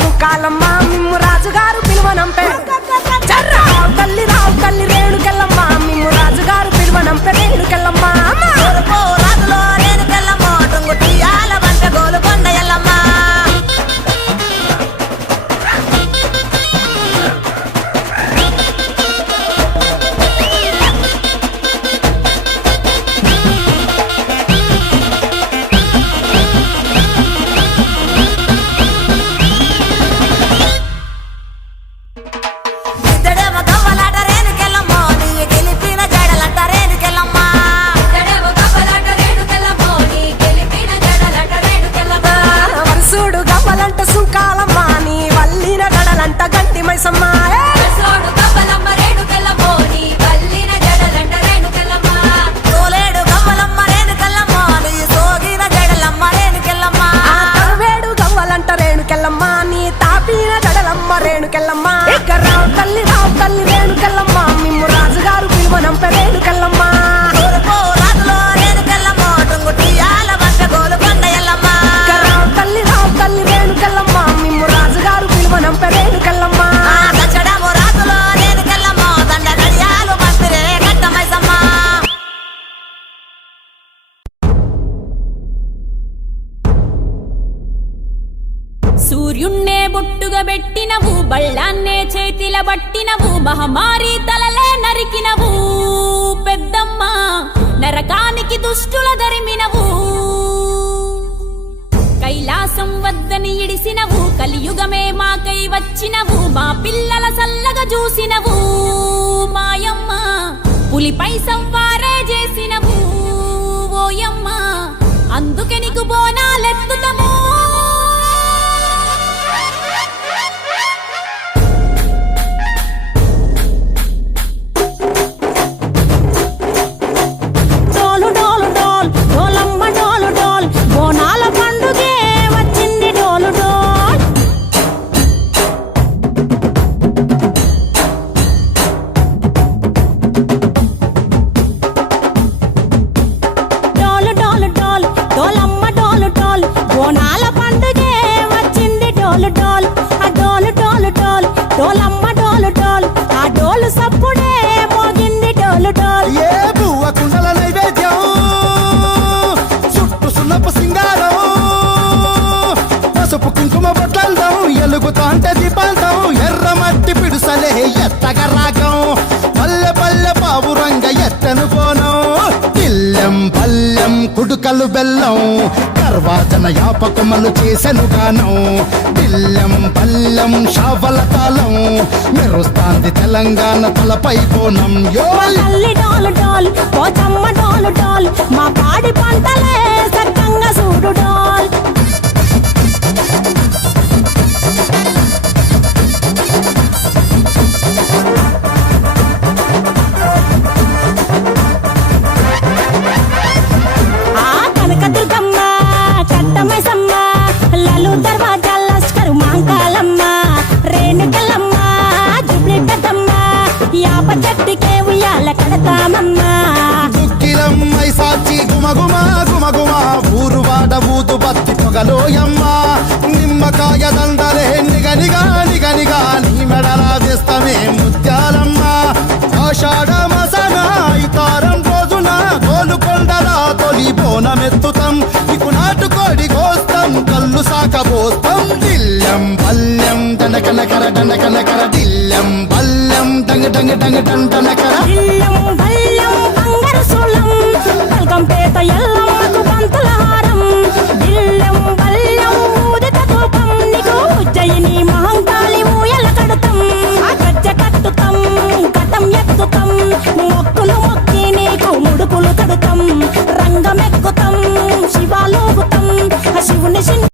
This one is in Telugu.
ముక్కాలమ్మ మిమ్ము రాజుగారు పిలువనంపే రావు తల్లి రేణుకెళ్ళమ్మ మిమ్ము రాజుగారు పిలువనంపే రేణుకెళ్ళమ్మ రాజులో రేణుకెళ్ళమ్మ టుంగుటియాల వంట గోలుకొండ ఎల్లమ్మ రేణుకెళ్ళమ్మ రావు తల్లి రేణుకెళ్ళమ్మ మిమ్ము రాజుగారు పిలువనంపే రేణుకెళ్ళమ్మ రాజులో రేణుకెళ్ళమ్మ టుంగుటియాల వంట గోలుకొండ ఎల్లమ్మ రావు తల్లి రేణుకెళ్ళమ్మ మిమ్ము రాజుగారు పిలువనంపే రేణుకెళ్ళమ్మ రాజులో రేణుకెళ్ళమ్మ దండ గడియాలు మంత్రే కట్టమైసమ్మ సూర్యున్నే బొట్టుగా పెట్టినవు బళ్ళాన్నే చేతిల బట్టినవు మహమారి తలలే నరికినవు పెద్దమ్మ నరకానికి దుష్టుల దరిమినవు కైలాసం వద్దని ఇడిసినవు కలియుగమే మాకై వచ్చినవు మా పిల్లల సల్లగా చూసినవు మాయమ్మ పులిపై సవ్వారే చేసినవు ఓయమ్మ అందుకే నీకు బోనాలెత్తుతము ఎలుగుతాంటే దీపాంతం ఎర్రమట్టి పిడుసలే ఎత్తగ రాగం పల్లె పల్లె పావురంగ ఎత్తను పోనం ఇల్లెం పల్లెం కుడుకలు బెల్లం తర్వాతన యాపకమలు చేసెను గానం ఇల్లెం పల్లెం షావల తాళం మెరుస్తాంది తెలంగాణ తలపై కోణం మా పాడి పంటలే సక్కంగా చూడు డాల్ చెట్టుకే ఉయ్యాల కడతామమ్మా దుక్కిలమ్మై సాచి గుమగుమ గుమగుమ ఊరు వాడ ఊదు బత్తి పొగలోయమ్మ నిమ్మకాయ దండలే నిగనిగా నిగనిగా నీ మెడలా వేస్తమే ముత్యాలమ్మ ఆషాఢ మసన ఇతారం రోజున గోలుకొండలా తొలి బోనమెత్తుతాం ఇకు నాటుకోడి కోస్తాం కళ్ళు సాకబోస్తాం దిల్లెం పల్లెం దండకనకర దండకనకర దిల్లెం పల్లెం డంగ డంగ డంగ డండనకర దిల్లెం పల్లెం బంగారు సోళం పల్కంపేట ఎల్లమ్మకు పంతుల హారం దిల్లెం పల్లెం ఊదిత ధూపం నీకు ఉజ్జయిని మహంకాళి ఊయల కడతాం గజ్జ కట్టుతాం కటం ఎత్తుతాం